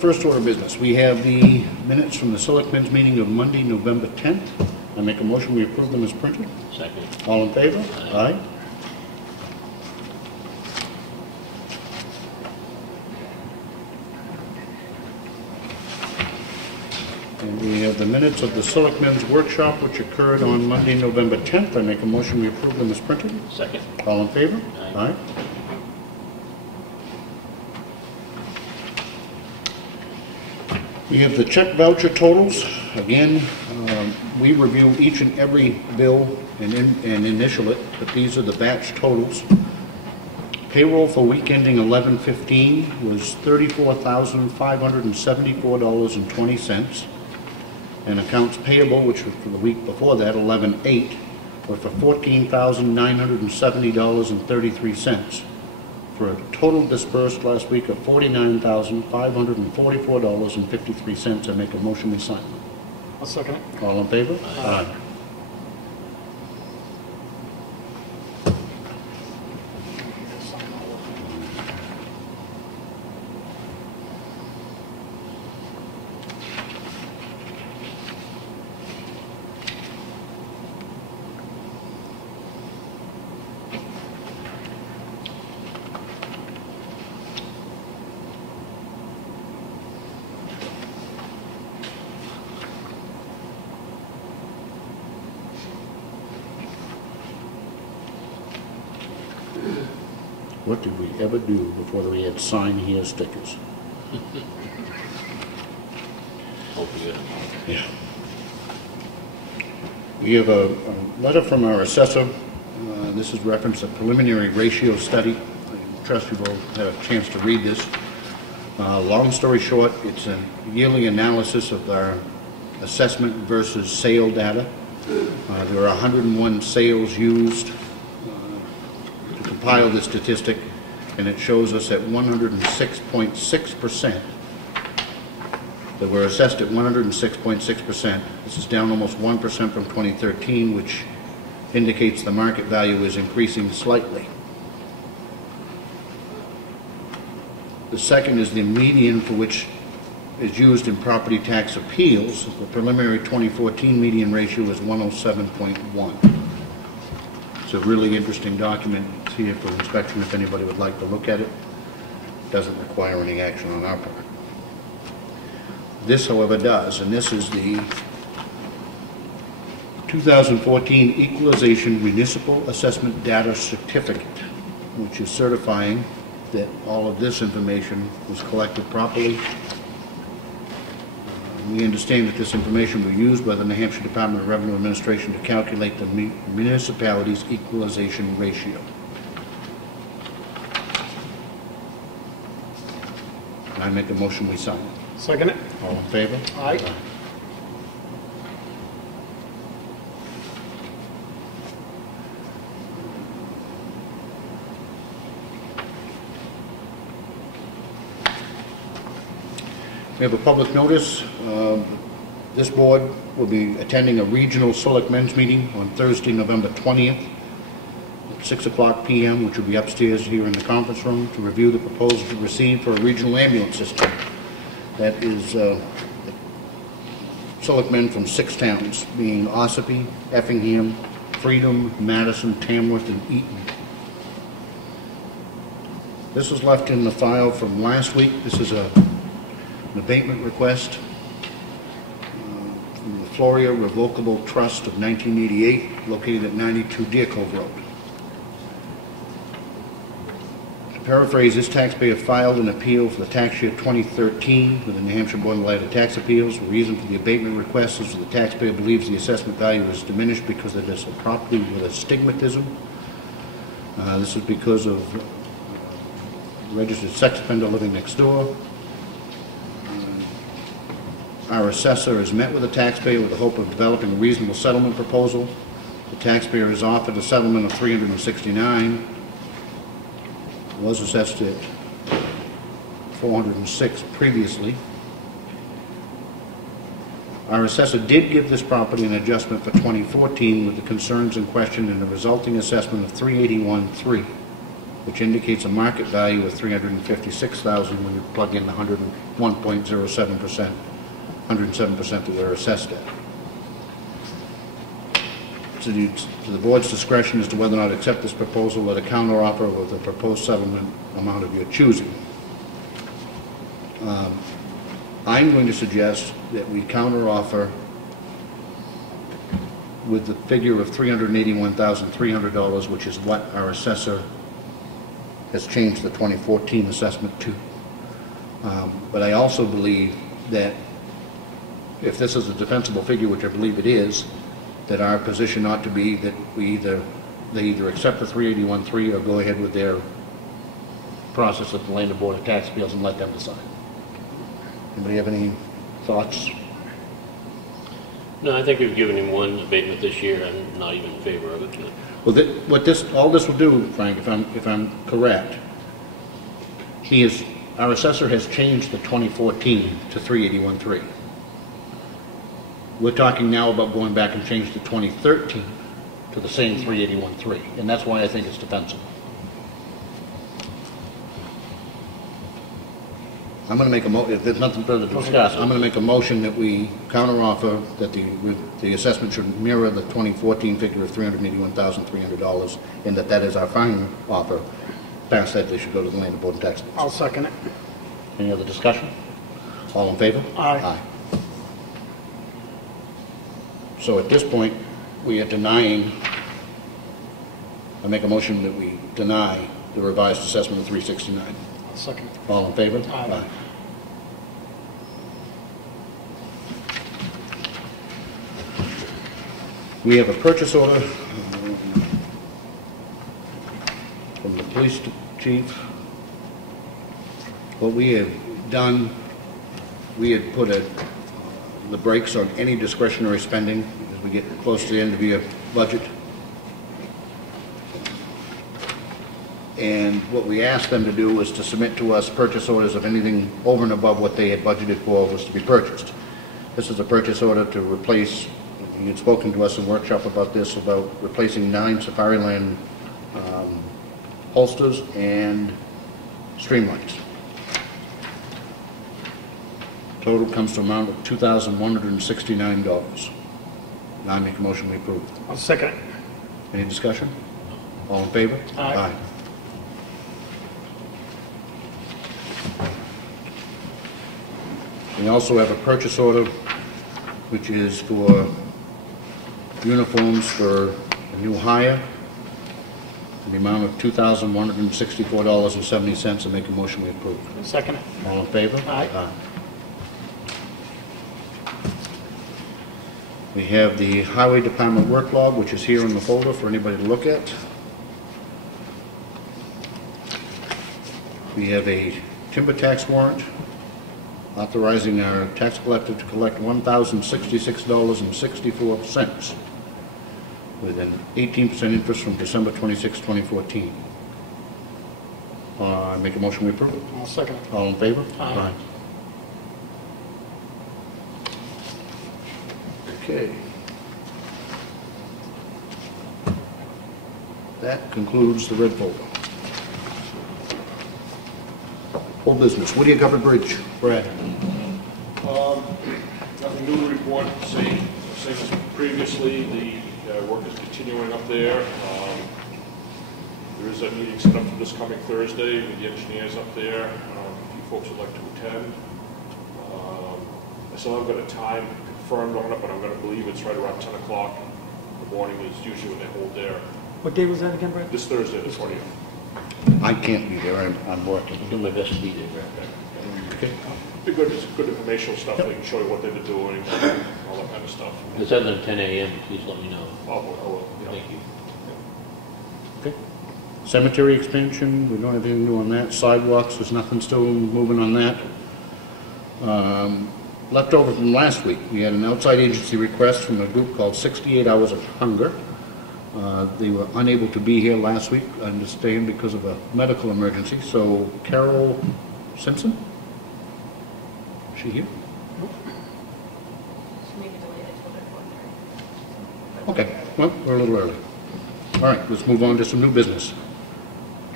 First order of business, we have the minutes from the Selectmen's meeting of Monday, November 10th. I make a motion we approve them as printed. Second. All in favor? Aye. And we have the minutes of the Selectmen's workshop, which occurred on Monday, November 10th. I make a motion we approve them as printed. Second. All in favor? Aye. We have the check voucher totals. Again, we review each and every bill and initial it, but these are the batch totals. Payroll for week ending 11/15 was $34,574.20. And accounts payable, which was for the week before that, 11/8, were for $14,970.33. For a total dispersed last week of $49,544.53. I make a motion we sign. I'll second it. All in favor? Aye. What did we ever do before we had sign here stickers? Hope you get Yeah. We have a letter from our assessor. This is reference to preliminary ratio study. I trust you've all had a chance to read this. Long story short, it's a yearly analysis of our assessment versus sale data. There are 101 sales used to compile this statistic, and it shows us at 106.6%. That we're assessed at 106.6%. This is down almost 1% from 2013, which indicates the market value is increasing slightly. The second is the median, for which is used in property tax appeals. The preliminary 2014 median ratio is 107.1. It's a really interesting document. It's here for inspection if anybody would like to look at it. It doesn't require any action on our part. This, however, does, and this is the 2014 Equalization Municipal Assessment Data Certificate, which is certifying that all of this information was collected properly. We understand that this information was used by the New Hampshire Department of Revenue Administration to calculate the municipality's equalization ratio. I make a motion we sign it. Second it. All in favor? Aye. We have a public notice. This board will be attending a regional selectmen's meeting on Thursday, November 20th at 6:00 p.m., which will be upstairs here in the conference room, to review the proposal received for a regional ambulance system. That is selectmen from 6 towns, being Ossipee, Effingham, Freedom, Madison, Tamworth, and Eaton. This was left in the file from last week. This is an abatement request from the Floria Revocable Trust of 1988, located at 92 Deer Cove Road. To paraphrase, this taxpayer filed an appeal for the tax year 2013 with the New Hampshire Board of Light Tax Appeals. The reason for the abatement request is that the taxpayer believes the assessment value is diminished because it is a property with astigmatism. This is because of registered sex offender living next door. Our assessor has met with the taxpayer with the hope of developing a reasonable settlement proposal. The taxpayer has offered a settlement of $369. Was assessed at $406 previously. Our assessor did give this property an adjustment for 2014 with the concerns in question and a resulting assessment of $381,300. which indicates a market value of $356,000 when you plug in the 101.07%, 107% that we're assessed at. To the board's discretion as to whether or not to accept this proposal or to counteroffer with the proposed settlement amount of your choosing. I'm going to suggest that we counteroffer with the figure of $381,300, which is what our assessor has changed the 2014 assessment to. But I also believe that if this is a defensible figure, which I believe it is, that our position ought to be that they either accept the 381.3 or go ahead with their process at the Land and Board of Tax Appeals and let them decide. Anybody have any thoughts? No, I think we've given him one abatement this year. I'm not even in favor of it. Well, all this will do, Frank, if I'm correct, our assessor has changed the 2014 to 381.3. We're talking now about going back and changing the 2013 to the same 381.3, and that's why I think it's defensible. I'm going to make a motion, if there's nothing further to discuss, I'm going to make a motion that we counteroffer that the assessment should mirror the 2014 figure of $381,300, and that is our final offer. Past that, they should go to the Land and Board of Tax Appeals. I'll second it. Any other discussion? All in favor? Aye. So at this point, we are denying, I make a motion that we deny the revised assessment of 369. I'll second it. All in favor? Aye. We have a purchase order from the police chief. What we have done, we had put the brakes on any discretionary spending as we get close to the end of your budget. And what we asked them to do was to submit to us purchase orders of anything over and above what they had budgeted for was to be purchased. This is a purchase order to replace, you had spoken to us in workshop about this, about replacing 9 Safariland holsters and streamlights. Total comes to an amount of $2,169. Now I make a motion we approve. I'll second it. Any discussion? All in favor? Aye. We also have a purchase order which is for uniforms for a new hire in the amount of $2,164.70. I make a motion we approve. Second it. All in favor? Aye. We have the Highway Department work log, which is here in the folder for anybody to look at. We have a timber tax warrant authorizing our tax collector to collect $1,066.64 with an 18% interest from December 26, 2014. Make a motion we approve. I'll second it. All in favor? Aye. Okay. That concludes the red folder. Old business. Whittier Covered Bridge. Brad. Nothing new to report. Same as previously. The work is continuing up there. There is a meeting set up for this coming Thursday with the engineers up there. If you folks would like to attend. I still haven't got a time confirmed on it, but I'm going to believe it's right around 10 o'clock in the morning is usually when they hold there. What day was that again, Brad? This Thursday, the 20th. I can't be there. I'm working. I'll do my best to be there. Okay. Be good, it's good informational stuff. They can show you what they've been doing, all that kind of stuff. If it's other than 10 a.m., please let me know. I will, yeah. Thank you. Okay. Cemetery expansion, we don't have anything new on that. Sidewalks, there's nothing still moving on that. Left over from last week, we had an outside agency request from a group called 68 Hours of Hunger. They were unable to be here last week, I understand, because of a medical emergency. So Carol Simpson, is she here? Okay, well, we're a little early. All right, let's move on to some new business.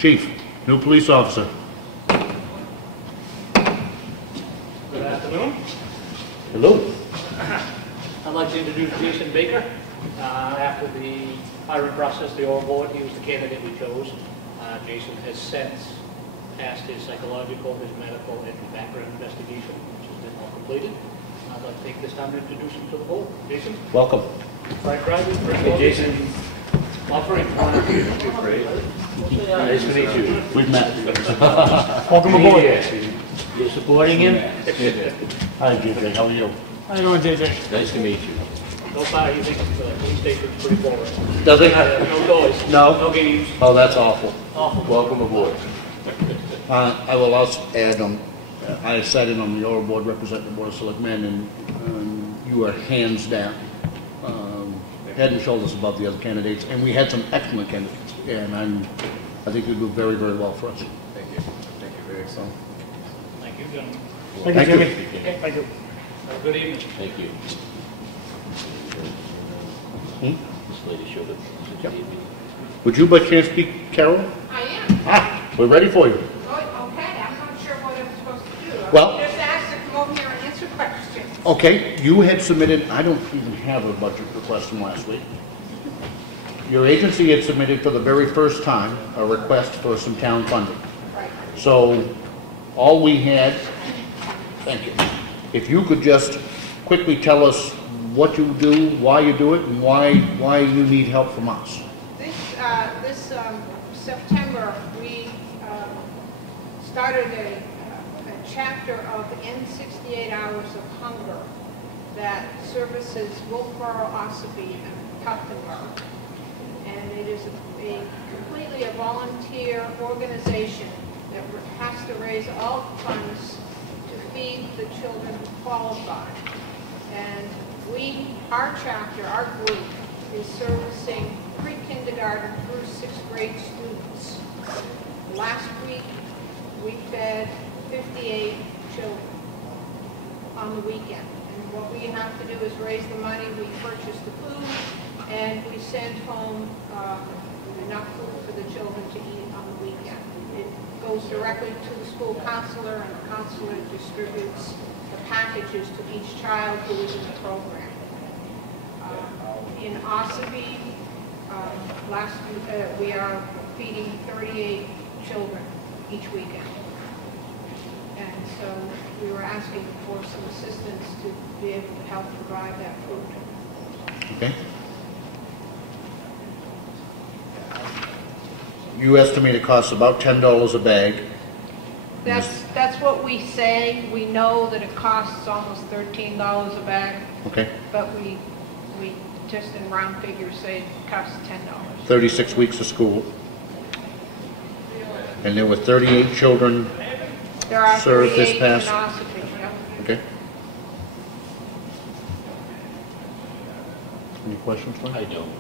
Chief, new police officer. Good afternoon. Hello. I'd like to introduce Jason Baker. After the hiring process, the oral board, he was the candidate we chose. Jason has since passed his psychological, his medical, and his background investigation, which has been all completed. I'd like to take this time to introduce him to the board. Jason? Welcome. Frank Ryder. Hey, Jason. Offering. Nice to meet you. We've met. Welcome aboard. You're supporting him? Hi, JJ, how are you? How you doing, JJ? Nice to meet you. So far, you think the police station's pretty boring. Does it? No noise. No? No games. Oh, that's awful. Awful. Welcome aboard. I will also add, I sat in on the oral board representing the Board of Selectmen, and you are hands down, head and shoulders above the other candidates, and we had some excellent candidates, and I think you do very, very well for us. Thank you. Thank you. Very excellent. Thank you, gentlemen. Thank Thank you, you. Jimmy. Thank you. Have a good evening. Thank you. This lady showed up. Yep. Would you by chance be Carol? I am. Ah, we're ready for you. Oh, okay, I'm not sure what I'm supposed to do. Well- I was just asked to come over here and answer questions. Okay, you had submitted, I don't even have a budget request from last week. Your agency had submitted for the very first time a request for some town funding. Right. So all we had, thank you, if you could just quickly tell us what you do, why you do it, and why you need help from us. This September, we started a chapter of End 68 Hours of Hunger that services Wilkesboro, Ossipee, and Tuftonboro. And it is completely a volunteer organization that has to raise all funds to feed the children who qualify. And our chapter, our group, is servicing pre-kindergarten through 6th grade students. Last week, we fed 58 children on the weekend. And what we have to do is raise the money, we purchase the food, and we send home enough food for the children to eat on the weekend. It goes directly to the school counselor, and the counselor distributes the packages to each child who is in the program. In Ossipee, we are feeding 38 children each weekend. And so we were asking for some assistance to be able to help provide that food. Okay? You estimate it costs about $10 a bag. That's what we say. We know that it costs almost $13 a bag, Okay? but we just in round figures say it costs $10. 36 weeks of school. And there were 38 children. There are Served this 38 in past- Ossipee, yeah. Okay? Any questions, Mike? I don't.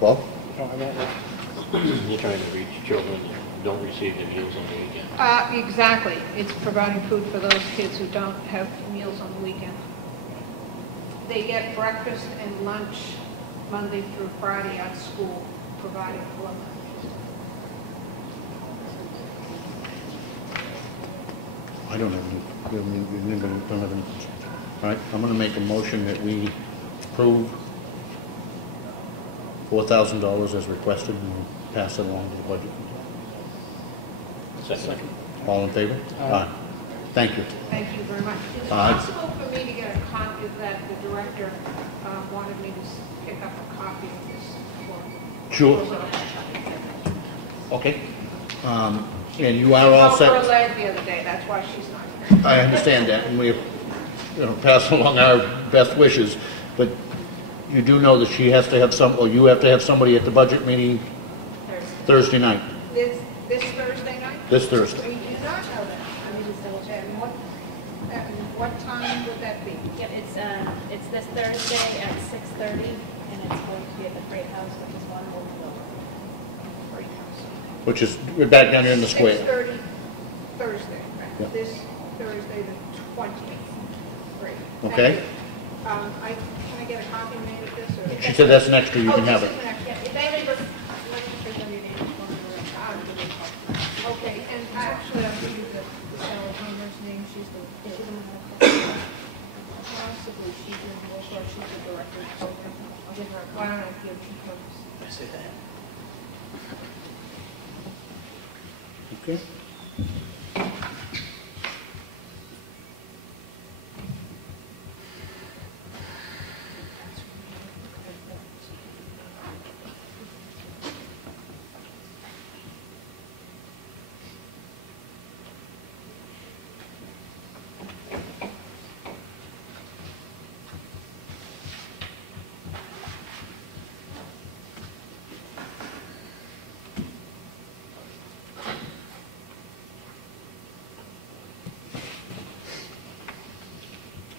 Bob? You're trying to reach children that don't receive their meals on the weekend. Exactly. It's providing food for those kids who don't have meals on the weekend. They get breakfast and lunch Monday through Friday at school, provided for them. I don't have any, we don't have any questions. All right, I'm going to make a motion that we approve $4,000 as requested and pass it along to the budget. Second. All in favor? Aye. Thank you. Thank you very much. Is it Aye. possible for me to get a copy of that? The director wanted me to pick up a copy of this for... Sure. Okay. And you are all She broke her set? leg the other day, that's why she's not here. I understand that, and we, pass along our best wishes, but you do know that she has to have you have to have somebody at the budget meeting Thursday night, This Thursday night? this Thursday. We do not know that. I mean, and what time would that be? Yep, it's this Thursday at 6:30, and it's going to be at the Freight House, which is 1 Wolf Road. Which is, we're back down here in the square. 6:30 Thursday, right? Yeah. This Thursday, the 20th. Great. Thank Okay. you. Can I get a copy made of this? Or? She said that's an extra, you can have this it. is an extra. If they ever, let me take your name. she's the director, so I'll give her a Why call. don't I give you copies? I say that. Okay.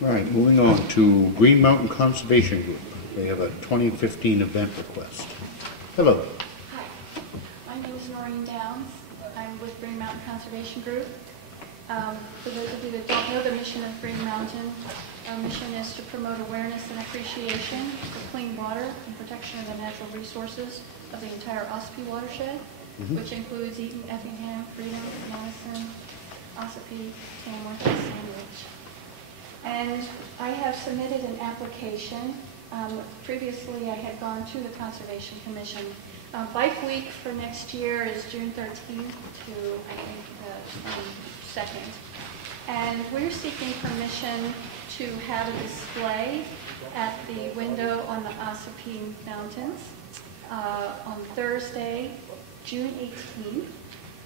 All right, moving on to Green Mountain Conservation Group. They have a 2015 event request. Hello. Hi, my name is Noreen Downs. I'm with Green Mountain Conservation Group. For those of you that don't know the mission of Green Mountain, our mission is to promote awareness and appreciation for clean water and protection of the natural resources of the entire Ossipee watershed, which includes Eaton, Effingham, Freeman, Madison, Ossipee, Tamworth, and Sandwich. And I have submitted an application. Previously, I had gone to the Conservation Commission. Bike Week for next year is June 13th to, I think, the 22nd. And we're seeking permission to have a display at the window on the Ossipee Mountains on Thursday, June 18th.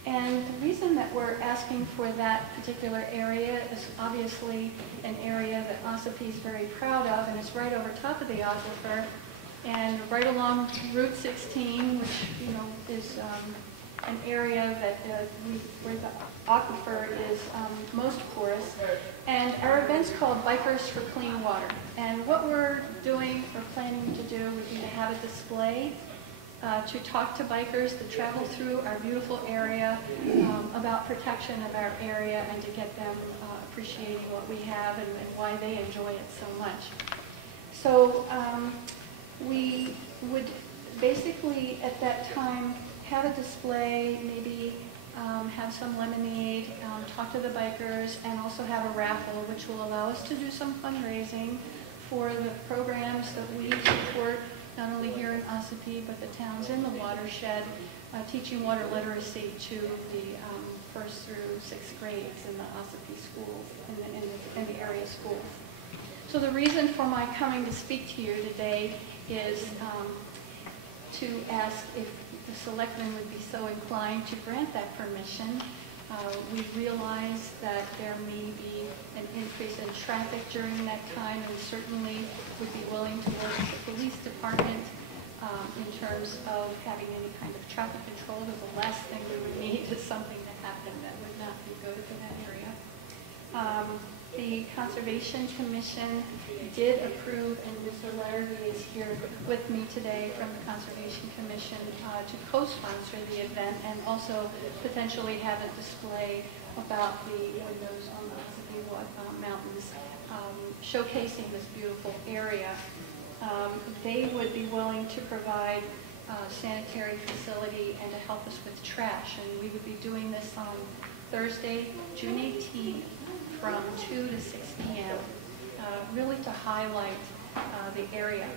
And the reason that we're asking for that particular area is obviously an area that Ossipee is very proud of, and it's right over top of the aquifer, and right along Route 16, which is an area that where the aquifer is most porous. And our event's called Bikers for Clean Water. And what we're doing or planning to do would be to have a display to talk to bikers that travel through our beautiful area about protection of our area and to get them appreciating what we have and why they enjoy it so much. So we would basically at that time have a display, maybe have some lemonade, talk to the bikers, and also have a raffle which will allow us to do some fundraising for the programs that we support not only here in Ossipee, but the towns in the watershed, teaching water literacy to the first through sixth grades in the Ossipee schools, in the area schools. So the reason for my coming to speak to you today is to ask if the selectmen would be so inclined to grant that permission. We realize that there may be an increase in traffic during that time, and we certainly would be willing to work with the police department in terms of having any kind of traffic control. The last thing we would need is something to happen that would not be good for that area. The Conservation Commission did approve, and Mr. Larrabee is here with me today from the Conservation Commission to co-sponsor the event and also potentially have a display about the windows on the Ossipee Mountains showcasing this beautiful area. They would be willing to provide sanitary facility and to help us with trash, and we would be doing this on Thursday, June 18th, from 2 to 6 p.m., really to highlight the area.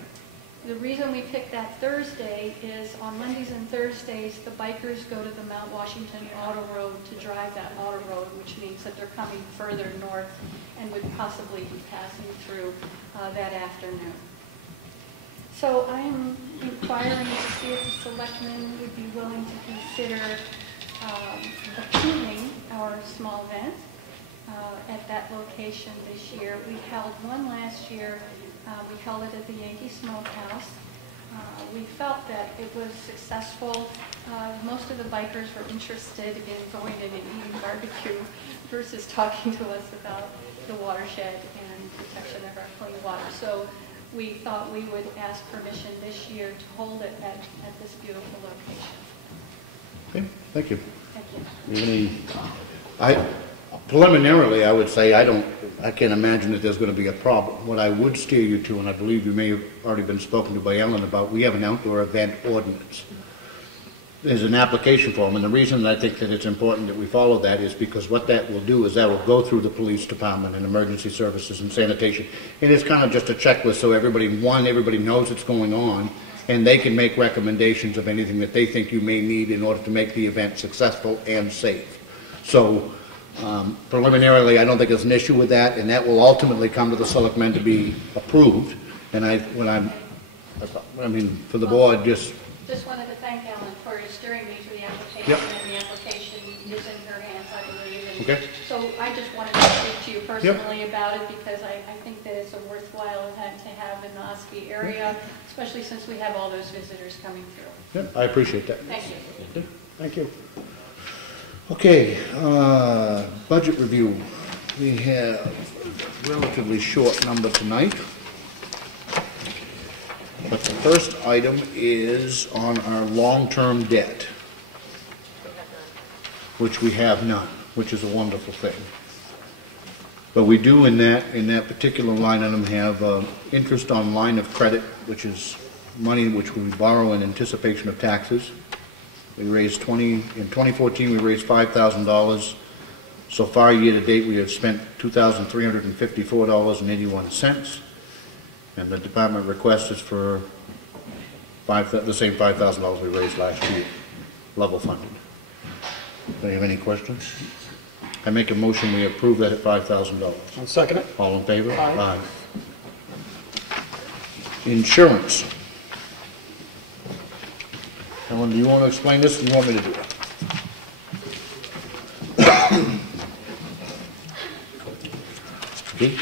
The reason we picked that Thursday is on Mondays and Thursdays, the bikers go to the Mount Washington Auto Road to drive that auto road, which means that they're coming further north and would possibly be passing through that afternoon. So I am inquiring to see if the selectmen would be willing to consider approving our small event at that location this year. We held one last year. We held it at the Yankee Smokehouse. We felt that it was successful. Most of the bikers were interested in going in and eating barbecue versus talking to us about the watershed and protection of our clean water. So we thought we would ask permission this year to hold it at this beautiful location. Okay, thank you. Thank you. Preliminarily, I would say I can't imagine that there's going to be a problem. What I would steer you to, and I believe you may have already been spoken to by Ellen about, we have an outdoor event ordinance. there's an application form, and the reason I think that it's important that we follow that is because what that will do is that will go through the police department and emergency services and sanitation. And it's kind of just a checklist so everybody knows what's going on, and they can make recommendations of anything that they think you may need in order to make the event successful and safe. So preliminarily, I don't think there's an issue with that, and that will ultimately come to the selectmen to be approved. And for the board, Just wanted to thank Ellen for steering me through the application, Yep. and the application is in her hands, I believe. And Okay. so I just wanted to speak to you personally about it, because I think that it's a worthwhile event to have in the Ossipee area, especially since we have all those visitors coming through. I appreciate that. Thank you. Thank you. Okay, budget review. We have a relatively short number tonight. But the first item is on our long-term debt, which we have none, which is a wonderful thing. But we do in that particular line item have interest on line of credit, which is money which we borrow in anticipation of taxes. We raised in 2014 we raised $5,000. So far year to date we have spent $2,354.81. And the department request is for the same $5,000 we raised last year, level funded. Do you have any questions? I make a motion we approve that at $5,000. I'll second it. All in favor? Aye. Insurance. Ellen, do you want to explain this, or do you want me to do it? Okay.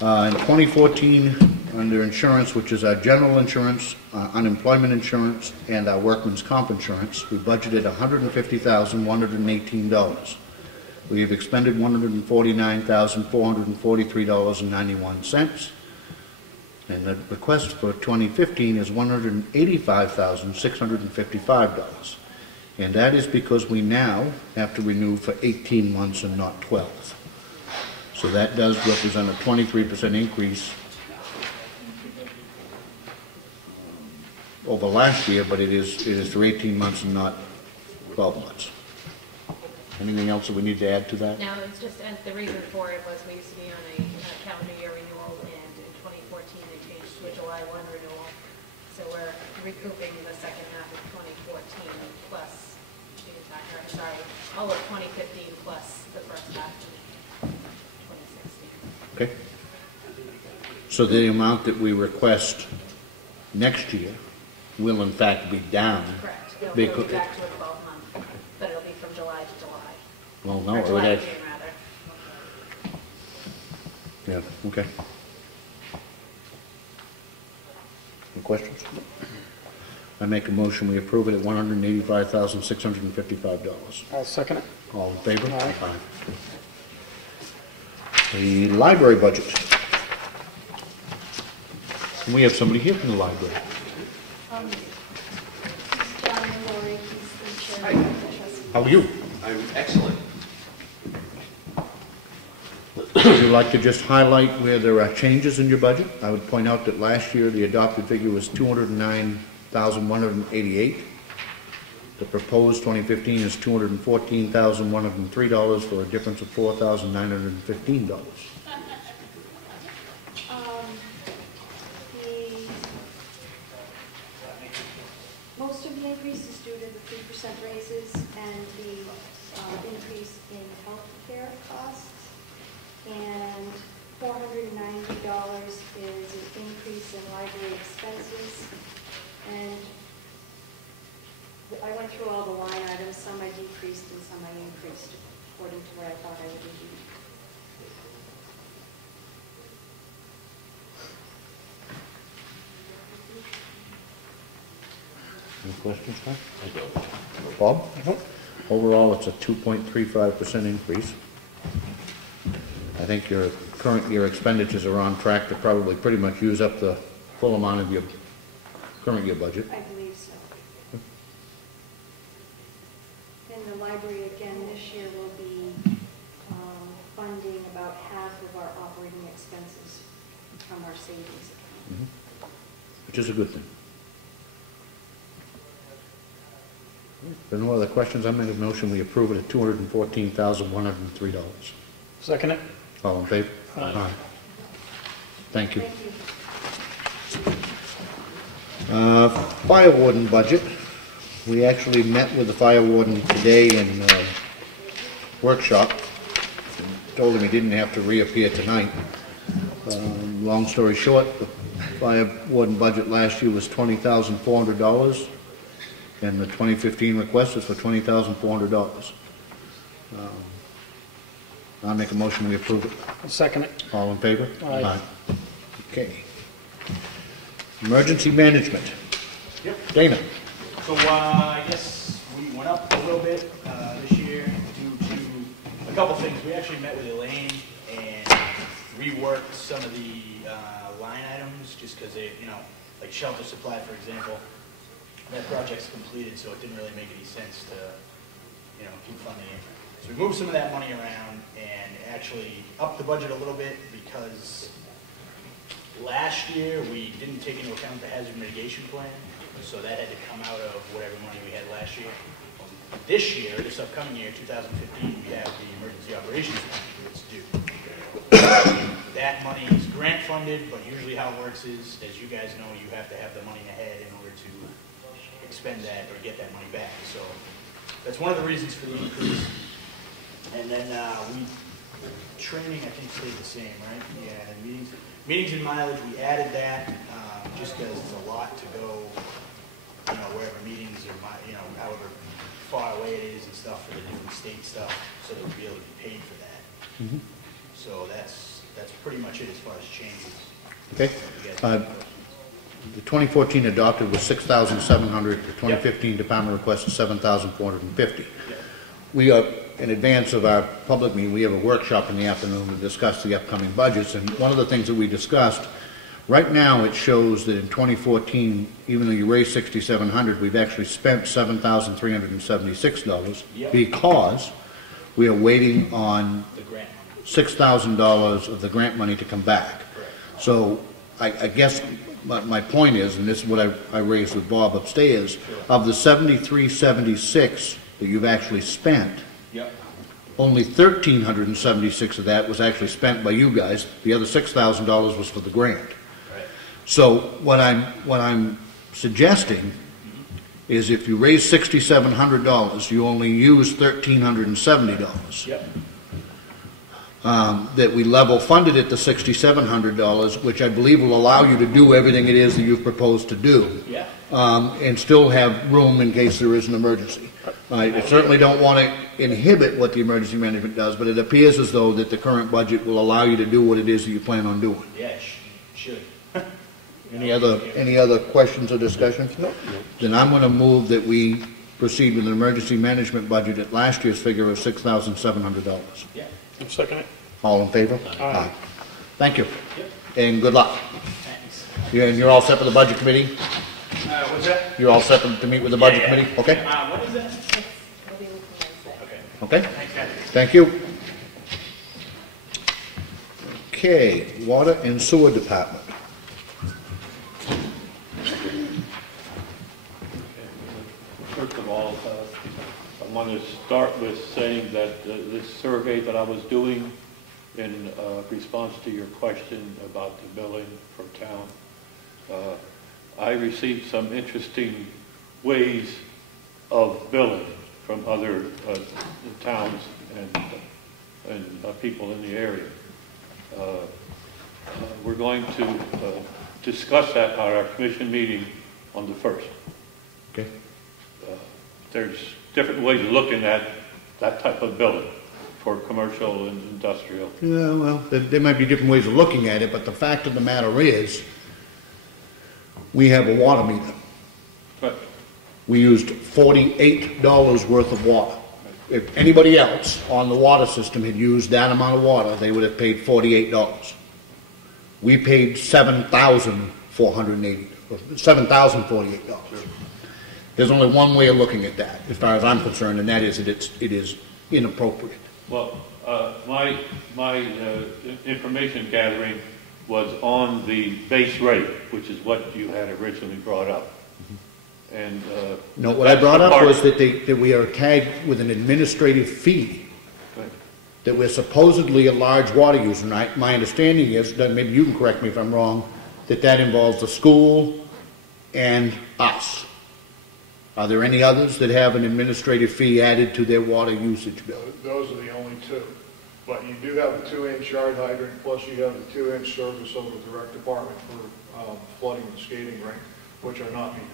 In 2014, under insurance, which is our general insurance, unemployment insurance, and our workman's comp insurance, we budgeted $150,118. We have expended $149,443.91. And the request for 2015 is $185,655. And that is because we now have to renew for 18 months and not 12. So that does represent a 23% increase over last year, but it is for 18 months and not 12 months. Anything else that we need to add to that? No, it's just, and the reason for it was we used to be on a calendar year renewal, and in 2014 they changed to a July 1 renewal. So we're recouping the second half of 2014 plus the entire, all of 2015 plus the first half of 2016. Okay. So the amount that we request next year will in fact be down. Correct. It'll Because- go back to a 12-month, but it'll be from July to July. Well, no, Or it would July to have, June, rather. yeah, okay. Any questions? I make a motion, we approve it at $185,655. I'll second it. All in favor? Aye. The library budget. And we have somebody here from the library. John and Lori, he's the chairman of the trustee. How are you? I'm excellent. Would you like to just highlight where there are changes in your budget? I would point out that last year the adopted figure was $209,188. The proposed 2015 is $214,103 for a difference of $4,915. Most of the increase is due to the 3% raises and the increase in health care costs. And $490 is an increase in library expenses. And I went through all the line items. Some I decreased and some I increased according to what I thought I would need. Any questions, Tom? Bob? Overall, it's a 2.35% increase. I think your current year expenditures are on track to probably pretty much use up the full amount of your current year budget. I believe so. And the library again this year will be funding about half of our operating expenses from our savings account. Which is a good thing. If there are no other questions, I make a motion we approve it at $214,103. Second it. All in favor? Aye. Thank you. Thank you. Fire warden budget. We actually met with the fire warden today in workshop. Told him he didn't have to reappear tonight. Long story short, the fire warden budget last year was $20,400, and the 2015 request is for $20,400. I'll make a motion we approve it. Second it. All in favor? Aye. Okay. Emergency management. Yep. Dana. So I guess we went up a little bit this year due to a couple things. We actually met with Elaine and reworked some of the line items just because they, like shelter supply, for example. That project's completed, so it didn't really make any sense to, keep funding it. So we moved some of that money around and actually upped the budget a little bit because last year we didn't take into account the hazard mitigation plan, so that had to come out of whatever money we had last year. This year, this upcoming year, 2015, we have the emergency operations plan that's due. That money is grant funded, but usually how it works is, as you guys know, you have to have the money ahead in order to expend that or get that money back. So that's one of the reasons for the increase. And then training, I think, stayed the same, right? Yeah, and meetings and mileage, we added that just because it's a lot to go, wherever meetings or however far away it is and stuff for the different state stuff, so that we'll be able to be paid for that. Mm-hmm. So that's pretty much it as far as changes. Okay. The 2014 adopted was $6,700. The 2015 department request is $7,450. Yeah. We are, in advance of our public meeting, we have a workshop in the afternoon to discuss the upcoming budgets. And one of the things that we discussed, right now it shows that in 2014, even though you raised $6,700, we've actually spent $7,376 Yep. because we are waiting on The grant money. $6,000 of the grant money to come back. Correct. So I guess my point is, and this is what I raised with Bob upstairs, of the $7,376 that you've actually spent, Yep. only $1,376 of that was actually spent by you guys. The other $6,000 was for the grant. Right. So what I'm suggesting is if you raise $6,700, you only use $1,370. Yep. That we level funded it to $6,700, which I believe will allow you to do everything it is that you've proposed to do. Yeah. And still have room in case there is an emergency. I certainly don't want to inhibit what the emergency management does, but it appears as though that the current budget will allow you to do what it is that you plan on doing. Yeah, it should. Any other questions or discussion? No. Then I'm going to move that we proceed with an emergency management budget at last year's figure of $6,700. Yeah. Second it. All in favor? Aye. Thank you. Yep. And good luck. Thanks. And you're all set for the budget committee? What's that? You're all set to meet with the budget Yeah. committee? Okay? What is that? It'll be looking Wednesday. Okay. Okay? Thanks, guys. Thank you. Okay, Water and Sewer Department. First of all, I want to start with saying that this survey that I was doing in response to your question about the billing for town, I received some interesting ways of billing from other towns and people in the area. We're going to discuss that at our commission meeting on the 1st. Okay. There's different ways of looking at that type of billing for commercial and industrial. Yeah, well, there might be different ways of looking at it, but the fact of the matter is, we have a water meter. But We used $48 worth of water. If anybody else on the water system had used that amount of water, they would have paid $48. We paid $7,480, or $7,048. There's only one way of looking at that, as far as I'm concerned, and that is that it is inappropriate. well, my information gathering was on the base rate, which is what you had originally brought up. And No, what I that's brought the up part- was that that we are tagged with an administrative fee, Right. that we're supposedly a large water user. And my understanding is, that maybe you can correct me if I'm wrong, that involves the school and us. Are there any others that have an administrative fee added to their water usage bill? Those are the only two. But you do have a 2-inch yard hydrant, plus you have the 2-inch service over the rec department for flooding the skating rink, which are not needed.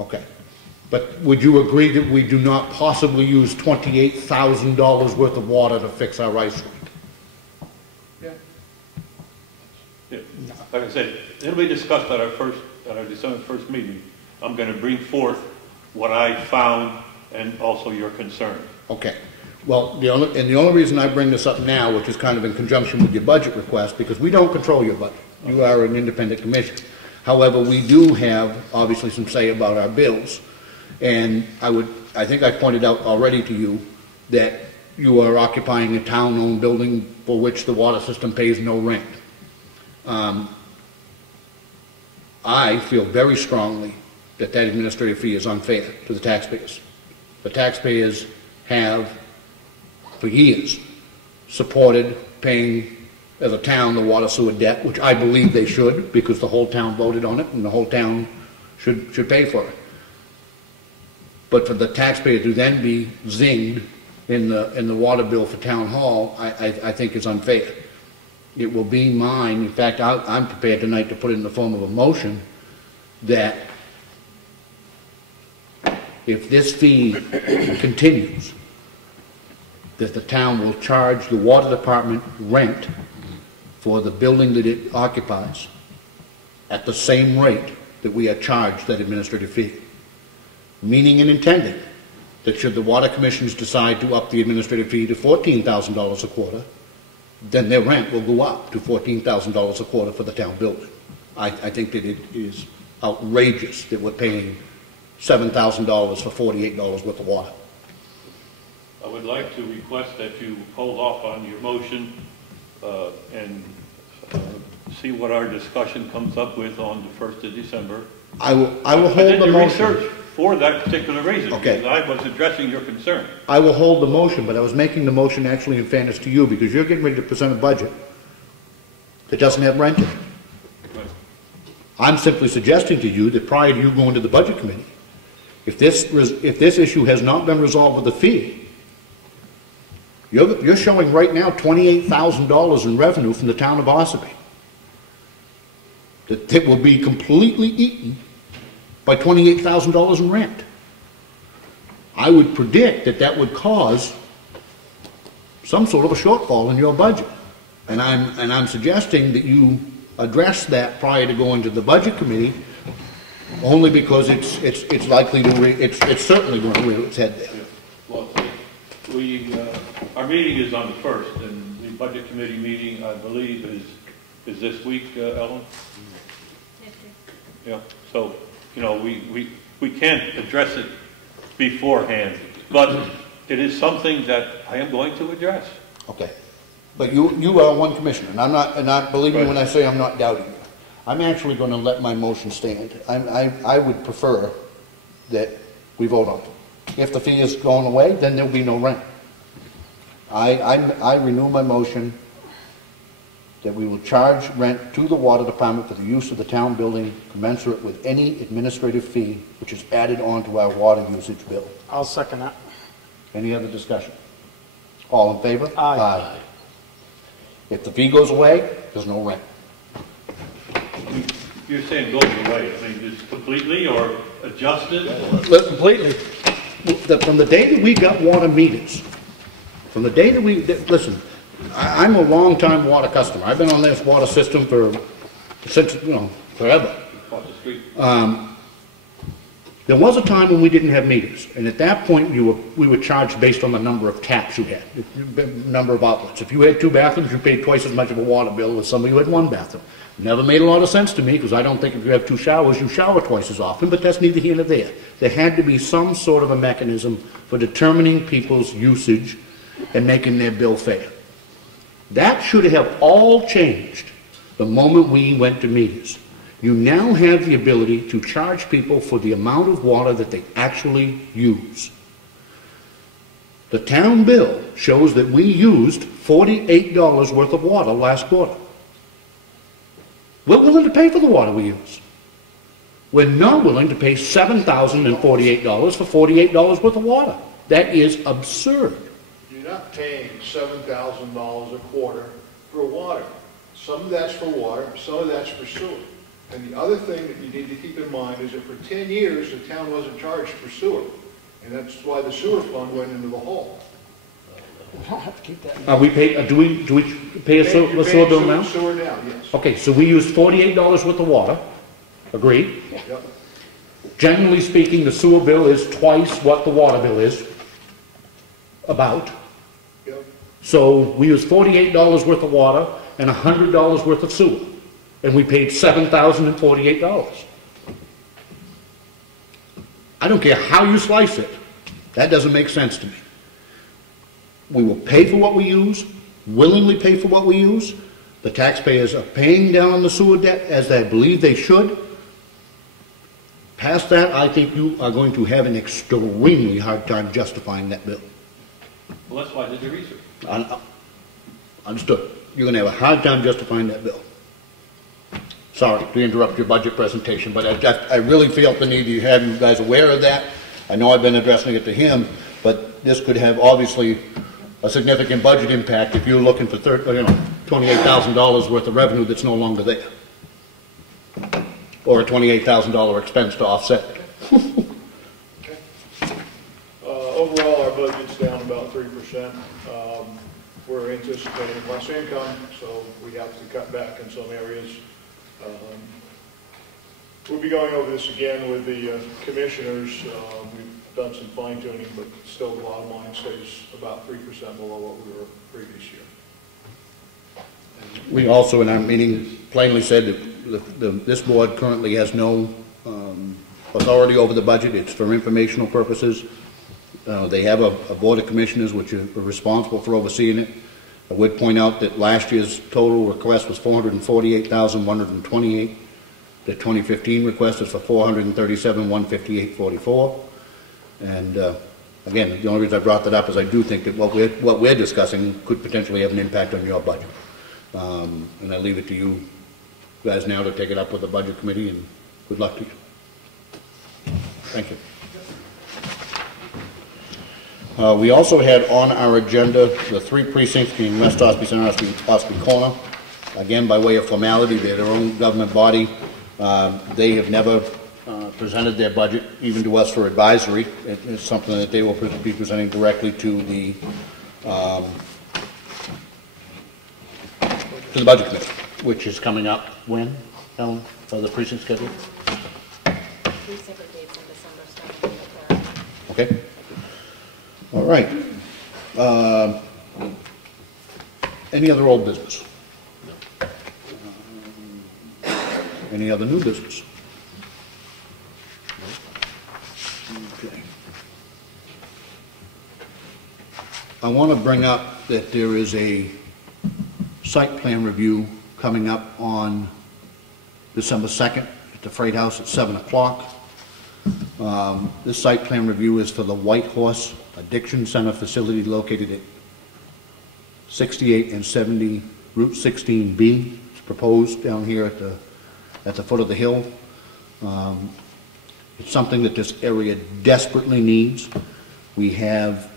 Okay. But would you agree that we do not possibly use $28,000 worth of water to fix our ice rink? Yeah. Yeah. Like I said, it'll be discussed at our December 1st meeting. I'm going to bring forth what I found and also your concern. Okay. Well, the only reason I bring this up now, which is kind of in conjunction with your budget request, because we don't control your budget. You are an independent commission. However, we do have, obviously, some say about our bills. And I think I pointed out already to you that you are occupying a town-owned building for which the water system pays no rent. I feel very strongly that administrative fee is unfair to the taxpayers. The taxpayers have, for years, supported paying, as a town, the water sewer debt, which I believe they should, because the whole town voted on it, and the whole town should pay for it. But for the taxpayer to then be zinged in the water bill for Town Hall, I think is unfair. It will be mine. In fact, I'm prepared tonight to put it in the form of a motion that if this fee continues, that the town will charge the water department rent for the building that it occupies at the same rate that we are charged that administrative fee. Meaning and intending that should the water commissions decide to up the administrative fee to $14,000 a quarter, then their rent will go up to $14,000 a quarter for the town building. I think that it is outrageous that we're paying $7,000 for $48 worth of water. I would like to request that you hold off on your motion and see what our discussion comes up with on the 1st of December. I will hold the motion. Research for that particular reason, Okay. because I was addressing your concern. I will hold the motion, but I was making the motion actually in fairness to you, because you're getting ready to present a budget that doesn't have rent in it. Right. I'm simply suggesting to you that prior to you going to the budget committee, if this issue has not been resolved with the fee, you're showing right now $28,000 in revenue from the town of Ossipee that will be completely eaten by $28,000 in rent. I would predict that would cause some sort of a shortfall in your budget. And I'm suggesting that you address that prior to going to the budget committee, only because it's likely to it's certainly going to rear its head there. Well, our meeting is on the 1st, and the budget committee meeting, I believe, is this week, Ellen? Yeah. So, you know, we can't address it beforehand, but it is something that I am going to address. Okay. But you are one commissioner, and I'm not believe me when I say I'm not doubting you. I'm actually going to let my motion stand. I would prefer that we vote on it. If the fee is going away, then there'll be no rent. I renew my motion that we will charge rent to the water department for the use of the town building commensurate with any administrative fee which is added on to our water usage bill. I'll second that. Any other discussion? All in favor? Aye. If the fee goes away, there's no rent. You're saying goes away, I mean, just completely or adjusted? Completely. From the day that we got water meters, from the day that listen, I'm a long-time water customer. I've been on this water system since, forever. There was a time when we didn't have meters, and at that point we were charged based on the number of taps you had, the number of outlets. If you had 2 bathrooms, you paid twice as much of a water bill as somebody who had 1 bathroom. Never made a lot of sense to me, because I don't think if you have 2 showers, you shower twice as often, but that's neither here nor there. There had to be some sort of a mechanism for determining people's usage and making their bill fair. That should have all changed the moment we went to meters. You now have the ability to charge people for the amount of water that they actually use. The town bill shows that we used $48 worth of water last quarter. We're willing to pay for the water we use. We're not willing to pay $7,048 for $48 worth of water. That is absurd. You're not paying $7,000 a quarter for water. Some of that's for water, some of that's for sewer. And the other thing that you need to keep in mind is that for 10 years, the town wasn't charged for sewer. And that's why the sewer fund went into the hole. I'll have to keep that. We pay, do we pay a sewer bill now? Sewer now, yes. Okay, so we use $48 worth of water. Agreed? Yep. Generally speaking, the sewer bill is twice what the water bill is. About. Yep. So we use $48 worth of water and $100 worth of sewer. And we paid $7,048. I don't care how you slice it. That doesn't make sense to me. We will pay for what we use, willingly pay for what we use. The taxpayers are paying down on the sewer debt as they believe they should. Past that, I think you are going to have an extremely hard time justifying that bill. Well, that's why I did the research. Understood. You're going to have a hard time justifying that bill. Sorry to interrupt your budget presentation, but I really felt the need to have you guys aware of that. I know I've been addressing it to him, but this could have obviously a significant budget impact if you're looking for $28,000 worth of revenue that's no longer there, or a $28,000 expense to offset. Okay. Overall, our budget's down about 3%. We're anticipating less income, so we have to cut back in some areas. We'll be going over this again with the commissioners. We've done some fine tuning, but still the bottom line stays about 3% below what we were previous year. We also in our meeting plainly said that this board currently has no authority over the budget. It's for informational purposes. They have a board of commissioners which are responsible for overseeing it. I would point out that last year's total request was $448,128. The 2015 request is for $437,158.44. And again, the only reason I brought that up is I do think that what we're discussing could potentially have an impact on your budget. And I leave it to you guys now to take it up with the budget committee, and good luck to you. Thank you. We also had on our agenda the 3 precincts being West Ossipee Center, Ossipee Corner. Again, by way of formality, they're their own government body. They have never presented their budget even to us for advisory. It's something that they will be presenting directly to the budget committee, which is coming up when, Ellen, for the precinct schedule? Precinct dates in December, starting with the 3rd. Okay. All right. Any other old business? Any other new business? Okay. I want to bring up that there is a site plan review coming up on December 2nd at the Freight House at 7 o'clock. This site plan review is for the White Horse Addiction Center facility located at 68 and 70 Route 16B. It's proposed down here at the foot of the hill. It's something that this area desperately needs. We have,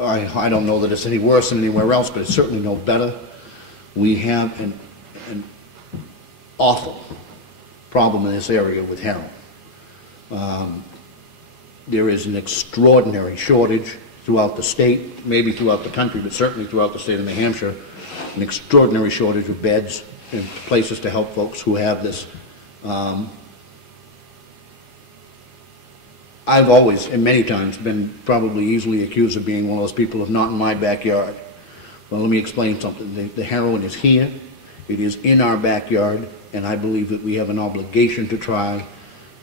I don't know that it's any worse than anywhere else, but it's certainly no better. We have an awful problem in this area with heroin. There is an extraordinary shortage throughout the state, maybe throughout the country, but certainly throughout the state of New Hampshire, an extraordinary shortage of beds and places to help folks who have this. I've always, and many times, been probably easily accused of being one of those people of not in my backyard. Well, let me explain something. The heroin is here, it is in our backyard, and I believe that we have an obligation to try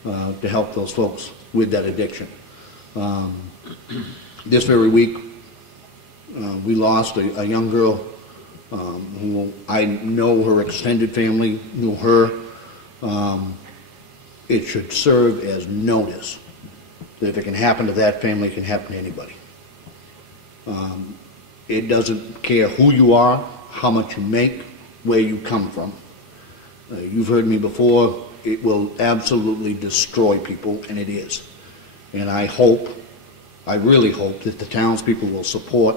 to help those folks with that addiction. This very week, we lost a young girl who I know her extended family knew her. it should serve as notice that if it can happen to that family, it can happen to anybody. It doesn't care who you are, how much you make, where you come from. You've heard me before, it will absolutely destroy people, and it is. And I really hope that the townspeople will support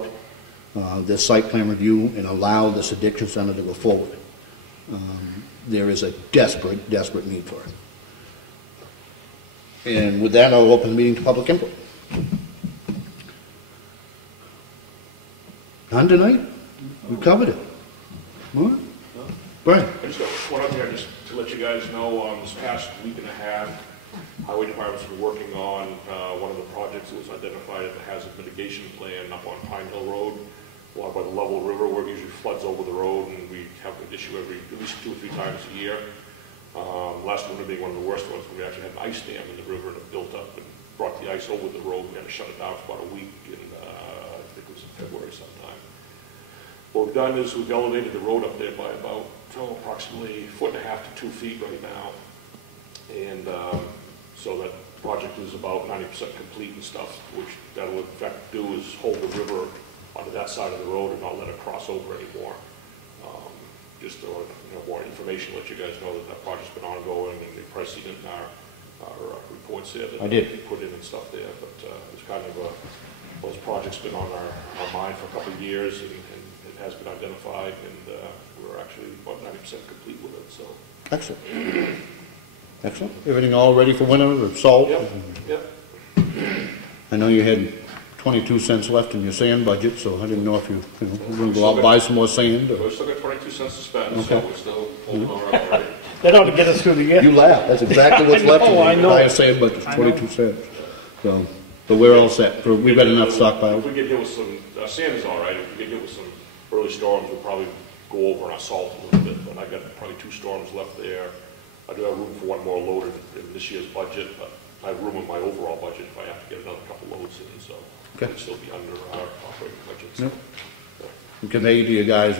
this site plan review and allow this addiction center to go forward. There is a desperate, desperate need for it. And with that, I'll open the meeting to public input. None tonight? We covered it. What? Brian? I just got one other thing, just to let you guys know, this past week and a half, Highway Department's been working on one of the projects that was identified as a hazard mitigation plan up on Pine Hill Road, along by the level river where it usually floods over the road, and we have an issue at least 2 or 3 times a year. Last winter being one of the worst ones, when we actually had an ice dam in the river and it built up and brought the ice over the road. We had to shut it down for about a week, and I think it was in February sometime. What we've done is we've elevated the road up there by about approximately 1.5 to 2 feet right now, and so that project is about 90% complete and stuff. Which that will in fact do is hold the river onto that side of the road and not let it cross over anymore. Just to, more information, let you guys know that that project's been ongoing, and you've probably seen it in our reports there that I did. we put in and stuff there. But it's kind of those projects been on our mind for a couple of years, and it has been identified, and we're actually about 90% complete with it. So excellent. Excellent. Everything all ready for winter or salt? Yep. Yep. I know you had 22 cents left in your sand budget, so I didn't know if you were going to go out and buy some more sand. Or... We've still got 22 cents to spend, okay. so we're still holding on right. That ought to get us through the year. You laugh. That's exactly what's left in the entire sand budget, 22 cents. So, but we're all set. We've got enough stockpile. If we get hit with some, sand is all right. If we get hit with some early storms, we'll probably go over on our salt a little bit. But I got probably 2 storms left there. I do have room for 1 more load in this year's budget, but I have room in my overall budget if I have to get another couple loads in. So okay. it'll still be under our operating budget. So. Yep. And convey to you guys,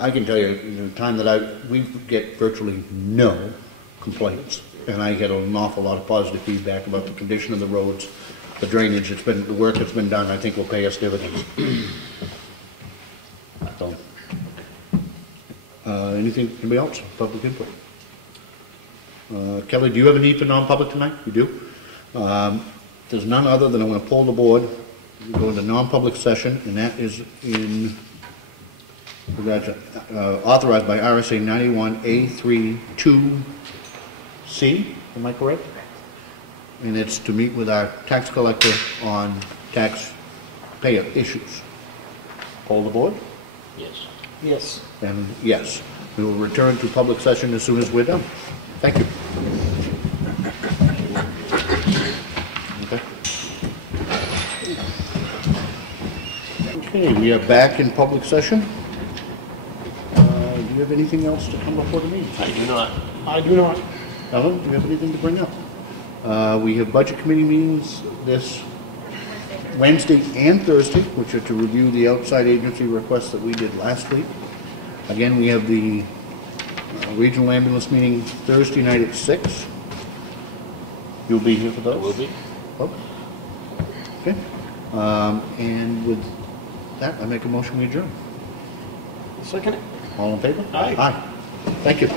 I can tell you, in the time that we get virtually no complaints, and I get an awful lot of positive feedback about the condition of the roads, the drainage. The work that's been done, I think, will pay us dividends. So, anybody else? Public input. Kelly, do you have a need for non-public tonight? You do. There's none other than I'm going to pull the board. We go into non-public session, and that is in. Authorized by RSA 91A32C, am I correct? And it's to meet with our tax collector on taxpayer issues. Hold the board? Yes. Yes. And yes. We will return to public session as soon as we're done. Thank you. Okay, we are back in public session. Do you have anything else to come before the meeting? I do not. I do not. Ellen, do you have anything to bring up? We have budget committee meetings this Wednesday and Thursday, which are to review the outside agency requests that we did last week. Again, we have the regional ambulance meeting Thursday night at 6. You'll be here for those? I will be. Oh. Okay. And with that, I make a motion we adjourn. Second. All in favor? Aye. Aye. Thank you.